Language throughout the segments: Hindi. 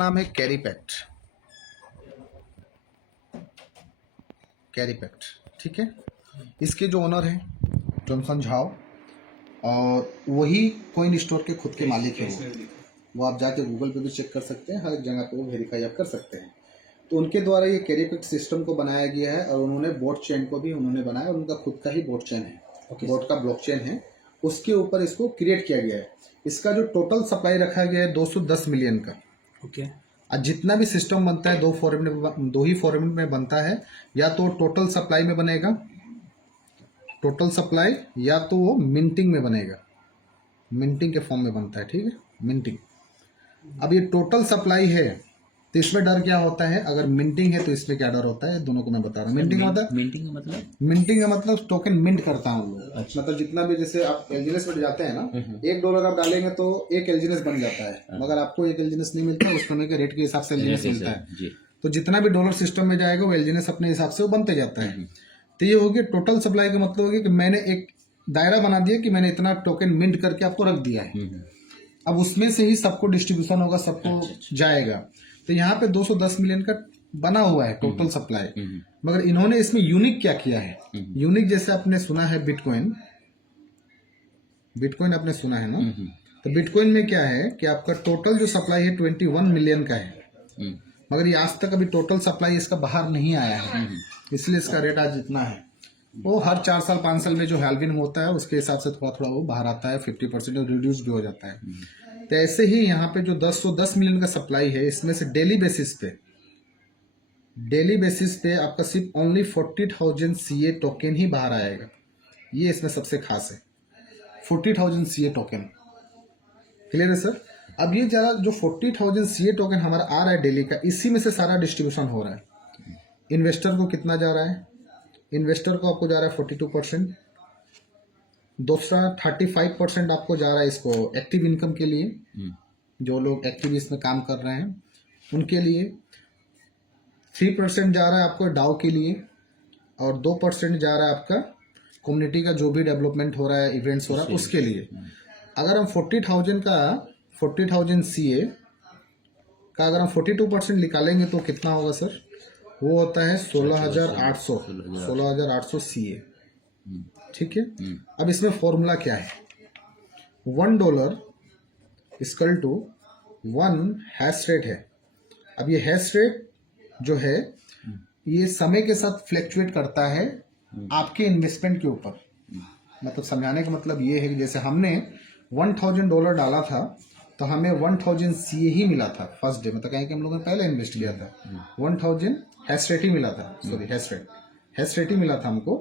नाम है कैरीपैक्ट। कैरीपैक्ट, ठीक है। इसके जो ओनर हैं जॉनसन झाओ, और वही कोइन स्टोर के खुद के मालिक हैं। वो आप जाके गूगल पे भी चेक कर सकते हैं, हर एक जगह पे वो वेरीफाई आप कर सकते हैं। तो उनके द्वारा ये कैरीपैक्ट सिस्टम को बनाया गया है, और उन्होंने बोट चेन को भी उन्होंने बनाया, और उनका खुद का ही बोट चेन है, बोट का ब्लॉक चेन है, उसके ऊपर इसको क्रिएट किया गया है। इसका जो टोटल सप्लाई रखा गया है 210 मिलियन का। ओके। आज जितना भी सिस्टम बनता है दो ही फॉर्मेट में बनता है, या तो टोटल सप्लाई में बनेगा, टोटल सप्लाई, या तो वो मिंटिंग में बनेगा, मिंटिंग के फॉर्म में बनता है, ठीक है, मिंटिंग। अब ये टोटल सप्लाई है तो इसमें डर क्या होता है, अगर मिंटिंग है तो इसमें क्या डर होता है, दोनों को मैं बता रहा हूँ। मिंटिंग का मतलब टोकन मिंट करता हूँ। अच्छा। मतलब जितना भी, जैसे आप एलजीनेस में जाते हैं ना, $1 आप डालेंगे तो एक एलजीनेस बन जाता है, मगर आपको एक एलजीनेस नहीं मिलता, उस समय के रेट के हिसाब से एलजीनेस मिलता है। तो जितना भी डॉलर सिस्टम में जाएगा वो एलजीनेस अपने हिसाब से वो बनते जाता है। तो ये हो गया टोटल सप्लाई का मतलब हो गया कि मैंने एक दायरा बना दिया कि मैंने इतना टोकन मिंट करके आपको रख दिया है। अब उसमें से ही सबको डिस्ट्रीब्यूशन होगा, सबको जाएगा। तो यहाँ पे 210 मिलियन का बना हुआ है टोटल सप्लाई, मगर इन्होंने इसमें यूनिक क्या किया है। यूनिक जैसे आपने सुना है बिटकॉइन, बिटकॉइन आपने सुना है ना, तो बिटकॉइन में क्या है कि आपका टोटल जो सप्लाई है 21 मिलियन का है, मगर ये आज तक अभी टोटल सप्लाई इसका बाहर नहीं आया है, इसलिए इसका रेट आज इतना है। वो हर 4 साल 5 साल में जो हैल्विन होता है उसके हिसाब से थोड़ा थोड़ा वो बाहर आता है, 50% रिड्यूस भी हो जाता है। तो ऐसे ही यहाँ पे जो 10 मिलियन का सप्लाई है, इसमें से डेली बेसिस पे आपका सिर्फ ओनली 40,000 CA टोकन ही बाहर आएगा। ये इसमें सबसे खास है, 40,000 CA टोकन। क्लियर है सर। अब ये जरा जो 40,000 CA टोकन हमारा आ रहा है डेली का, इसी में से सारा डिस्ट्रीब्यूशन हो रहा है। इन्वेस्टर को कितना जा रहा है, इन्वेस्टर को आपको जा रहा है 42%, दूसरा 35% आपको जा रहा है इसको एक्टिव इनकम के लिए, जो लोग एक्टिव इसमें काम कर रहे हैं उनके लिए। 3% जा रहा है आपको डाउ के लिए, और 2% जा रहा है आपका कम्युनिटी का जो भी डेवलपमेंट हो रहा है, इवेंट्स हो रहा है उसके लिए। अगर हम 40,000 CA का अगर हम 42% निकालेंगे तो कितना होगा सर, वो होता है 16,800 CA, ठीक है। अब इसमें फॉर्मूला क्या है, $1 इक्वल टू 1 हैश रेट है। अब ये हैश रेट जो है ये समय के साथ फ्लैक्चुएट करता है आपके इन्वेस्टमेंट के ऊपर। मतलब समझाने का मतलब ये है कि जैसे हमने $1,000 डाला था तो हमें 1,000 CA ही मिला था फर्स्ट डे, मतलब कहें कि हम लोगों ने पहले इन्वेस्ट किया था, 1,000 हैश रेट ही मिला था, सॉरी हैश रेट ही मिला था हमको।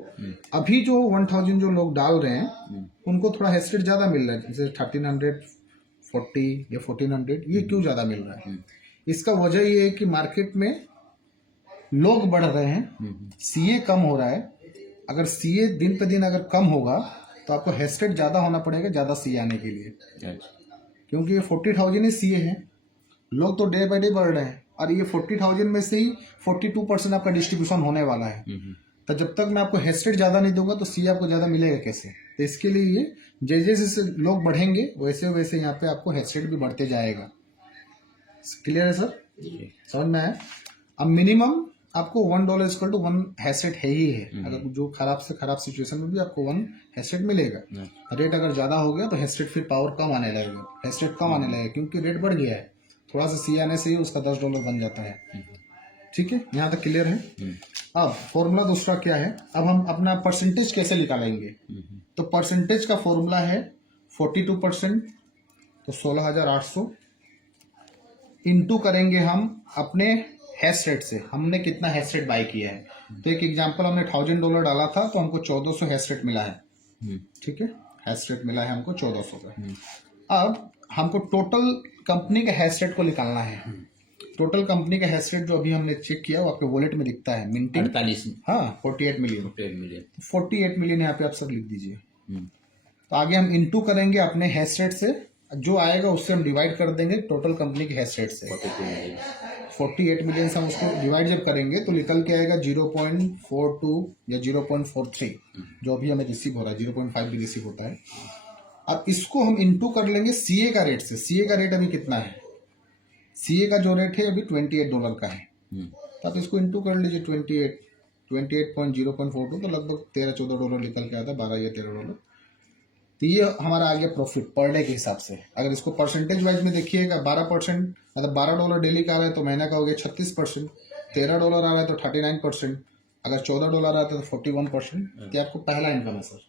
अभी जो 1,000 जो लोग डाल रहे हैं उनको थोड़ा हैश रेट ज्यादा मिल रहा है, जैसे 1,340 या 1,400। ये क्यों ज्यादा मिल रहा है, इसका वजह ये है कि मार्केट में लोग बढ़ रहे हैं, CA कम हो रहा है। अगर CA दिन पे दिन अगर कम होगा तो आपको हैश रेट ज्यादा होना पड़ेगा ज्यादा CA आने के लिए, क्योंकि ये 40,000 ही CA है, लोग तो डे बाय डे बढ़ रहे हैं, और ये 40,000 में से ही 42% आपका डिस्ट्रीब्यूशन होने वाला है। तो जब तक मैं आपको हैश रेट ज्यादा नहीं दूंगा तो CA आपको ज्यादा मिलेगा कैसे। तो इसके लिए ये जैसे जैसे लोग बढ़ेंगे वैसे वैसे यहाँ पे आपको हैश रेट भी बढ़ते जाएगा। क्लियर है सर, समझ में आया। अब मिनिमम आपको $1 इक्वल टू 1 हैश रेट है ही है, अगर जो खराब से खराब सिचुएशन में भी आपको 1 हैश रेट मिलेगा। रेट अगर ज्यादा हो गया तो हैश रेट फिर पावर कम आने लगेगा, हैश रेट कम आने लगेगा, क्योंकि रेट बढ़ गया है, थोड़ा सा CA आने से ही उसका $10 बन जाता है। ठीक है, यहाँ तक क्लियर है। अब फॉर्मूला दूसरा क्या है, अब हम अपना परसेंटेज कैसे निकालेंगे। तो परसेंटेज का फॉर्मूला है 42%, तो 16,800 इंटू करेंगे हम अपने हैश रेट से, हमने कितना हैश रेट बाय किया है। तो एक एग्जांपल, हमने $1,000 डाला था तो हमको 1,400 हैश रेट मिला है, ठीक है, हैश रेट मिला है हमको 1,400 का। अब हमको टोटल कंपनी के हैश रेट को निकालना है। टोटल कंपनी का हैश रेट जो अभी हमने चेक किया वो आपके वॉलेट में दिखता है, मिंटिंग 48, हाँ 48 मिलियन 48 मिलियन यहाँ पे आप सब लिख दीजिए। तो आगे हम इनटू करेंगे अपने हैश रेट से, जो आएगा उससे हम डिवाइड कर देंगे टोटल कंपनी के हैश रेट से। 48 मिलियन से हम उसको डिवाइड जब करेंगे तो निकल के आएगा 0.42 या 0.43, जो अभी हमें रिसीव हो रहा है, 0.5 भी रिसीव होता है। अब इसको हम इनटू कर लेंगे CA का रेट से। CA का रेट अभी कितना है, सीए का जो रेट है अभी $28 का है, तो आप इसको इंटू कर लीजिए 28.0.42 तो लगभग $13-14 निकल के आता है, 12 या $13। तो ये हमारा आ गया प्रॉफिट पर डे के हिसाब से। अगर इसको परसेंटेज वाइज में देखिएगा, 12% मतलब $12 डेली का आ रहा है तो महीना का हो गया 36%, $13 आ रहा है तो 39%, अगर $14 आ रहा है तो 41%। ये आपको पहला इनकम है सर।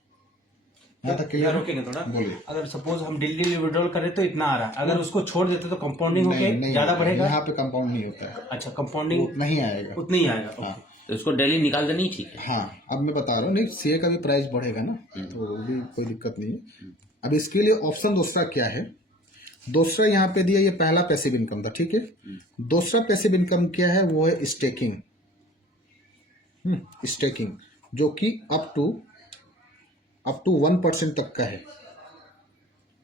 यहाँ तक क्लियर? रोकेंगे थोड़ा। बोलिए। अगर सपोज हम डेली विड्रॉल करें तो इतना आ रहा है, अगर उसको छोड़ देते तो कंपाउंडिंग होके ज्यादा बढ़ेगा। यहाँ पे कंपाउंड नहीं होता है। अच्छा, कंपाउंडिंग नहीं आएगा, उतना ही आएगा। हाँ। तो इसको डेली निकाल देनी ठीक है। हाँ, अब मैं बता रहा हूँ, नहीं सीए का भी प्राइस बढ़ेगा ना, तो वो भी कोई दिक्कत नहीं है। अब इसके लिए ऑप्शन दूसरा क्या है, दूसरा यहाँ पे दिया, ये पहला पैसिव इनकम था, ठीक है। दूसरा पैसिव इनकम क्या है, वो है स्टेकिंग। स्टेकिंग जो कि अप टू 1% तक का है।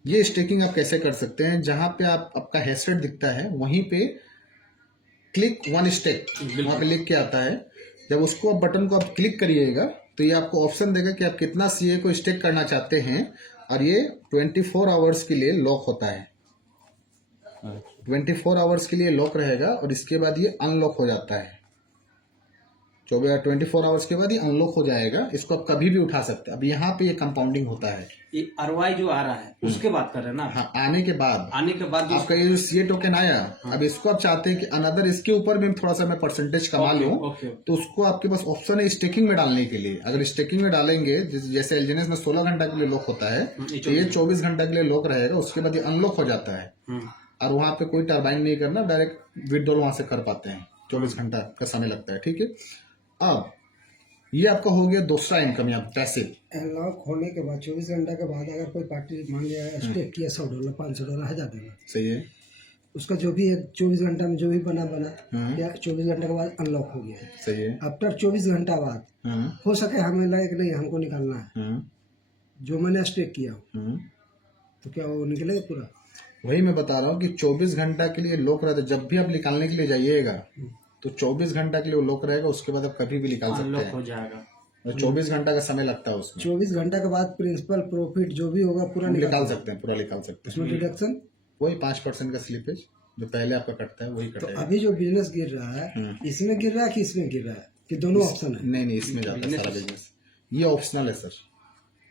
ये स्टेकिंग आप कैसे कर सकते हैं, जहां पे आपका हैश रेट दिखता है वहीं पे क्लिक 1 स्टेक वहां पे लिख के आता है। जब उसको बटन को आप क्लिक करिएगा तो ये आपको ऑप्शन देगा कि आप कितना सीए को स्टेक करना चाहते हैं, और ये 24 आवर्स के लिए लॉक होता है। 24 आवर्स के लिए लॉक रहेगा और इसके बाद ये अनलॉक हो जाता है। 24 आवर्स के बाद ये अनलॉक हो जाएगा। इसको आप कभी भी उठा सकते हैं। अब यहाँ पे ये कंपाउंडिंग होता है। ये आरवाई जो आ रहा है उसके बात कर रहे हैं ना? हाँ, आने के बाद आपका ये जो सीए टोकन आया, अब इसको आप चाहते हैं कि अनदर इसके ऊपर भी थोड़ा सा मैं परसेंटेज कमा लूं, तो उसको आपके पास ऑप्शन है स्टेकिंग में डालने के लिए। अगर स्टेकिंग में डालेंगे, जैसे एलजीएनएस में 16 घंटा के लिए लॉक होता है, तो ये 24 घंटा के लिए लॉक रहेगा। उसके बाद ये अनलॉक हो जाता है और वहां पे कोई टर्बाइन नहीं करना, डायरेक्ट विड्रॉल वहां से कर पाते हैं। 24 घंटा का समय लगता है, ठीक है। अब ये आपका हो गया दूसरा इनकम, यहाँ पैसिव। लॉक होने के बाद 24 घंटे के बाद अगर कोई पार्टी मान लिया स्टेक किया $100, $500, $1000 देगा, सही है। उसका जो भी है 24 घंटा में जो भी बना या 24 घंटे के बाद अनलॉक हो गया, सही है। आफ्टर 24 घंटा बाद हो सके हमें लगे कि नहीं हमको निकालना है, जो मैंने स्टेक किया तो क्या वो निकलेगा पूरा? वही मैं बता रहा हूँ कि 24 घंटा के लिए लॉक रहता है। जब भी आप निकालने के लिए जाइएगा तो 24 घंटा के लिए वो लॉक रहेगा। उसके बाद आप कभी भी निकाल सकते हैं, हो जाएगा। और 24 घंटा का समय लगता है उसमें। 24 घंटा के बाद प्रिंसिपल प्रॉफिट जो भी होगा पूरा निकाल सकते हैं, पूरा निकाल सकते हैं। उसमें डिडक्शन वही 5% का स्लिपेज जो पहले आपका कटता है वही तो कटेगा। अभी जो बिजनेस गिर रहा है इसमें गिर रहा है कि इसमें गिर रहा है, कि दोनों ऑप्शन है? नहीं, इसमें जाता है सारा बिजनेस। ये ऑप्शनल है सर,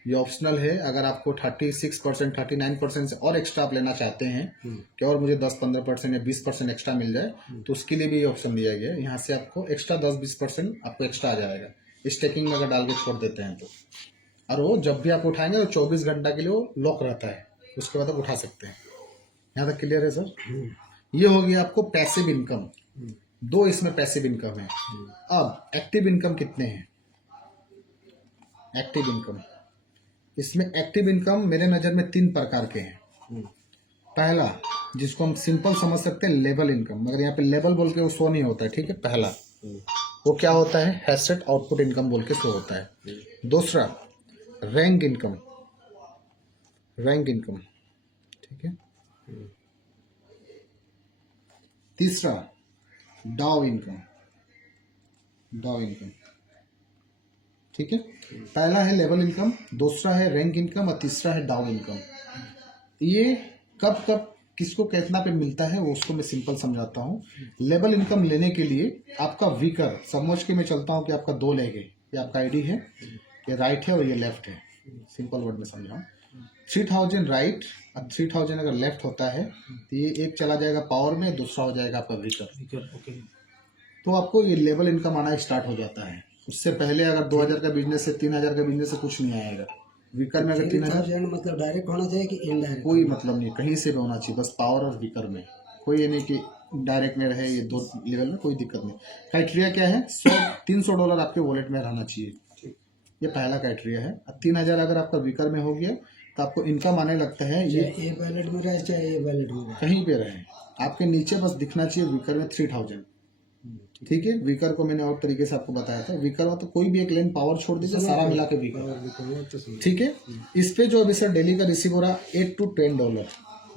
ये ऑप्शनल है। अगर आपको 36%, 39% से और एक्स्ट्रा आप लेना चाहते हैं कि और मुझे 10-15% या 20% एक्स्ट्रा मिल जाए, तो उसके लिए भी ये ऑप्शन दिया गया है। यहाँ से आपको एक्स्ट्रा 10-20% आपको एक्स्ट्रा आ जाएगा स्टेकिंग में अगर डाल के छोड़ देते हैं तो। और वो जब भी आप उठाएंगे तो 24 घंटा के लिए वो लॉक रहता है, उसके बाद आप उठा सकते हैं। यहाँ तक क्लियर है सर? ये हो गया आपको पैसिव इनकम। दो इसमें पैसिव इनकम है। अब एक्टिव इनकम कितने हैं? एक्टिव इनकम, इसमें एक्टिव इनकम मेरे नज़र में 3 प्रकार के हैं। पहला, जिसको हम सिंपल समझ सकते हैं, लेवल इनकम, मगर यहाँ पे लेवल बोल के वो शो नहीं होता है, ठीक है। पहला वो क्या होता है, हैशेट आउटपुट इनकम बोल के शो होता है। दूसरा रैंक इनकम, रैंक इनकम, ठीक है। तीसरा डाउ इनकम, डाउ इनकम, ठीक है। पहला है लेवल इनकम, दूसरा है रैंक इनकम और तीसरा है डाउ इनकम। ये कब कब किसको कितना पे मिलता है वो उसको मैं सिंपल समझाता हूँ। लेवल इनकम लेने के लिए आपका वीकर समझ के मैं चलता हूँ कि आपका 2 लेग है, ये आपका आईडी है, ये राइट है और ये लेफ्ट है। सिंपल वर्ड में समझाऊँ, 3000 राइट और 3000 अगर लेफ्ट होता है तो ये एक चला जाएगा पावर में, दूसरा हो जाएगा आपका वीकर। तो आपको ये लेवल इनकम आना स्टार्ट हो जाता है। उससे पहले अगर 2000 का बिजनेस से 3000 का बिजनेस से कुछ नहीं आएगा। वीकर में अगर 3000 मतलब डायरेक्ट होना चाहिए कि इनडायरेक्ट? कोई मतलब नहीं, कहीं से भी होना चाहिए, बस पावर और वीकर में। कोई ये नहीं कि डायरेक्ट में रहे, ये 2 लेवल में कोई दिक्कत नहीं। क्राइटेरिया क्या है, $300 आपके वॉलेट में रहना चाहिए, ये पहला क्राइटेरिया है। 3000 अगर आपका वीकर में हो गया तो आपको इनकम आने लगता है। ये वैलेट में रहे चाहे ये वैलेट में रहे, कहीं पे रहे, आपके नीचे बस दिखना चाहिए वीकर में 3000, ठीक है। वीकर को मैंने और तरीके से आपको बताया था। वीकर हो तो कोई भी एक लेन पावर छोड़ दीजिए, सारा मिला के वीकर, ठीक है। इस पे जो अभी सर डेली का रिसीव हो रहा है $8 to $10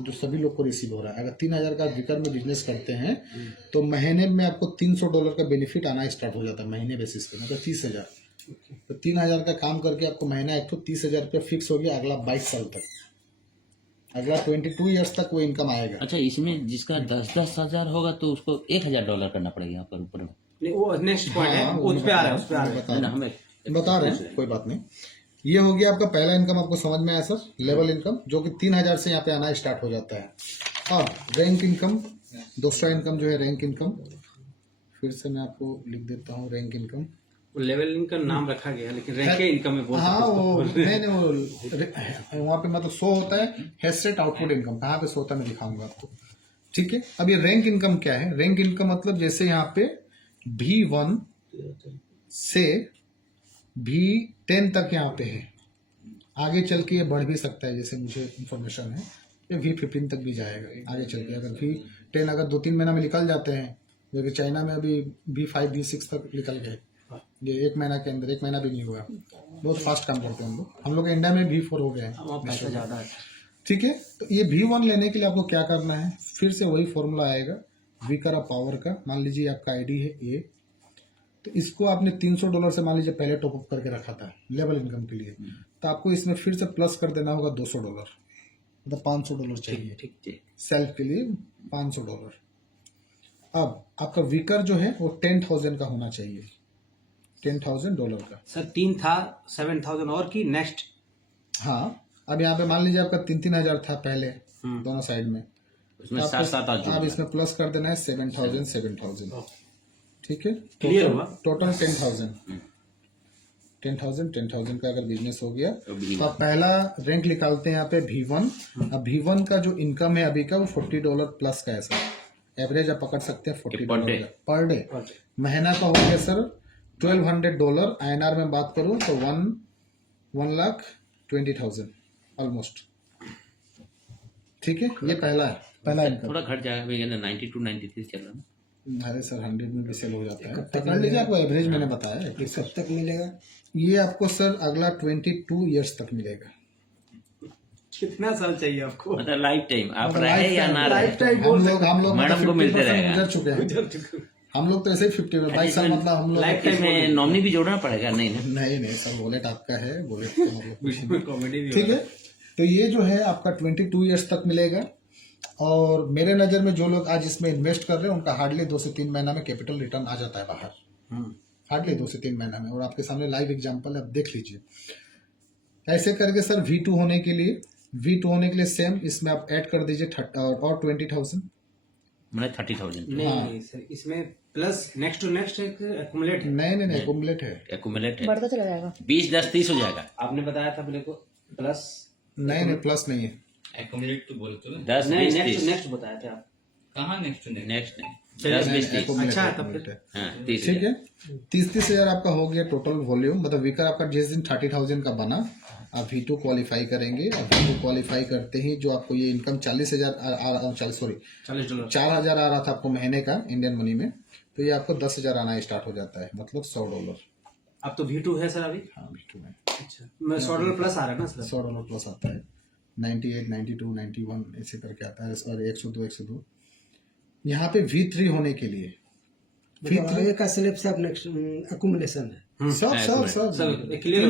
जो सभी लोग को रिसीव हो रहा है। अगर 3000 का वीकर में बिजनेस करते हैं तो महीने में आपको $300 का बेनिफिट आना स्टार्ट हो जाता है महीने बेसिस पे, मतलब 30,000। तो 3000 का काम करके आपको महीना एक तो 30,000 रुपया फिक्स हो गया अगला 22 साल तक। अगला 22 ईयर्स तक वो इनकम आएगा। अच्छा, इसमें जिसका 10,000 होगा तो उसको $1,000 करना पड़ेगा यहाँ पर ऊपर में। नहीं, वो नेक्स्ट पॉइंट है, हाँ, उस पे आ रहा है, उस पे आ रहा है। बता ना, रहे हमें हैं, बता रहे हैं, कोई बात नहीं। ये हो गया आपका पहला इनकम, आपको समझ में आया सर, लेवल इनकम, जो कि 3000 से यहाँ पे आना स्टार्ट हो जाता है। अब रैंक इनकम, दूसरा इनकम जो है रैंक इनकम, फिर से मैं आपको लिख देता हूँ रैंक इनकम। वो लेवल इनकम नाम रखा गया, लेकिन रैंक इनकम में बोल हाँ, सकते वो हो। नहीं नहीं, वो वहाँ पे मतलब शो होता है हेडसेट आउटपुट इनकम, कहाँ पे शो होता है मैं दिखाऊंगा आपको। ठीक है, अब ये रैंक इनकम क्या है? रैंक इनकम मतलब जैसे यहाँ पे V1 से V10 तक यहाँ पे है, आगे चल के ये बढ़ भी सकता है, जैसे मुझे इंफॉर्मेशन है ये V15 तक भी जाएगा आगे चल के। अगर V10 अगर 2-3 महीना में निकल जाते हैं, क्योंकि चाइना में अभी V5 V6 तक निकल गए, ये 1 महीना के अंदर, 1 महीना भी नहीं हुआ, बहुत फास्ट काम करते हैं हम लोग। हम लोग इंडिया में V4 हो गए हैं, वहाँ पैसा ज्यादा है। ठीक है। तो ये V1 लेने के लिए आपको क्या करना है, फिर से वही फॉर्मूला आएगा वीकर पावर का। मान लीजिए आपका आईडी है A, तो इसको आपने $300 से मान लीजिए पहले टॉपअप करके रखा था लेवल इनकम के लिए, तो आपको इसमें फिर से प्लस कर देना होगा $200, मतलब $500 चाहिए ठीक ठीक। सेल्फ के लिए $500। अब आपका वीकर जो है वो 10,000 का होना चाहिए, $10,000 का। सर 3 था, 7,000 और की नेक्स्ट। हाँ, अब यहाँ पे मान लीजिए आपका 3-3 हजार था पहले दोनों साइड में, उसमें तो 7,000 आपको अब इसमें प्लस कर देना है 7,000। ठीक है, क्लियर हुआ? टोटल 10,000 का अगर बिजनेस हो गया तो तो आप पहला रैंक निकालते हैं यहाँ पे V1। अब V1 का जो इनकम है अभी का वो $40 प्लस का है सर, एवरेज आप पकड़ सकते हैं $40 पर डे। महीना का हो गया सर $1,200, INR में बात करूँ तो 1,20,000 ऑलमोस्ट। ठीक है, ये पहला इनकम। थोड़ा घट जाएगा भैया, 92 93 चल रहा है। अरे सर 100 में भी सेल हो जाता है, पकड़ लीजिए, आपको एवरेज मैंने बताया है। ये कब तक मिलेगा? ये आपको सर अगला 22 ईयर्स तक मिलेगा। कितना साल चाहिए आपको? मतलब लाइफ टाइम आप रहे या ना रहे, हम लोग मैडम को मिलते रहेगा। गुजर चुके हैं हम लोग, तो ऐसे ही 22 साल मतलब हम लोग। लाइफ टाइम में नॉमिनी भी जोड़ना पड़ेगा? नहीं ना, नहीं सर, वॉलेट आपका है, वॉलेट तो मतलब कुछ नहीं। कॉमेडी भी ठीक है, तो ये जो है आपका 22 ईयर्स तक मिलेगा। और मेरे नज़र में जो लोग आज इसमें इन्वेस्ट कर रहे हैं उनका हार्डली 2 से 3 महीना में कैपिटल रिटर्न आ जाता है बाहर, हार्डली 2 से 3 महीना में। और आपके सामने लाइव एग्जांपल है, आप देख लीजिए। ऐसे करके सर V2 होने के लिए सेम इसमें आप ऐड कर दीजिए और 20,000, मतलब 30,000 नहीं सर, इसमें प्लस नेक्स्ट टू नेक्स्ट एक एक्यूमुलेट है। नहीं एक्यूमुलेट है। एक्यूमुलेट है, बढ़ता चला जाएगा। 20 10 30 हो जाएगा। आपने बताया था मेरे को प्लस, नहीं प्लस नहीं है। एक्यूमुलेट तो बोले तो 10 नहीं 20 नेक्स्ट 30 नेक्स्ट बताया था आप। कहाँ नेक्स्ट नेक्स्ट नेक्स्ट नहीं, चलिए, 10 20 30। accumulate अच्छा, है, तब फिर- accumulate है। हाँ 30 ठीक है, 30 हजार आपका हो गया टोटल वॉल्यूम। मतलब वीकर आपका जिस दिन 30,000 का बना, आप V2 क्वालिफाई करेंगे। और V2 क्वालिफाई करते ही जो आपको ये इनकम 40,000 $40 4,000 आ रहा था आपको महीने का इंडियन मनी में, तो ये आपको 10,000 आना स्टार्ट हो जाता है, मतलब $100। अब तो V2 है सर अभी। हाँ V2 में अच्छा, मैं $100 प्लस आ रहा है ना सर। $100 प्लस आता है, 98 92 91 ऐसे करके आता है, और 102 यहाँ पे V3 होने के लिए आगे का स्लैब सब नेक्स्ट अकुमुलेशन है। सब सर क्लियर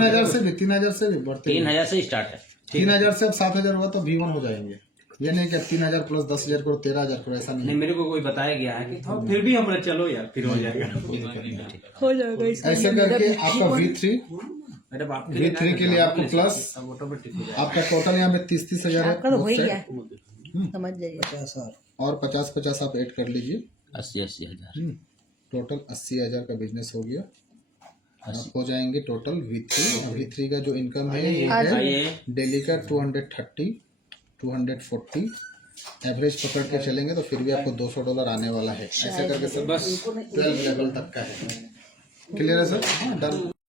3,000 से भी बढ़ते हैं। 3000 से स्टार्ट है। 3,000 से अब 7,000 हुआ तो V1 हो जाएंगे। ये नहीं कि 3,000 प्लस 10,000 करो 13,000 करो, ऐसा नहीं नहीं, मेरे को कोई बताया गया है कि हाँ, फिर भी हमारा चलो यार, फिर हो जाएगा। हो जाएगा इसका। ऐसे करके आपका मैडम आपके V3 के लिए आपको प्लस ऑटोमेटिक हो जाएगा। आपका टोटल यहाँ पे 30,000 है आपका तो हो ही both गया, side। समझ जाइए। 50,000 और 50 आप ऐड कर लीजिए, 80 हजार। टोटल 80,000 का बिजनेस हो गया। आप हो जाएंगे टोटल V3 का जो इनकम है ये है आइए डेली का 230 240 एवरेज पकड़ के चलेंगे तो फिर भी आपको $200 आने वाला है। ऐसे करके सर बस 12 लेवल तक का है। क्लियर है सर? हाँ, डन।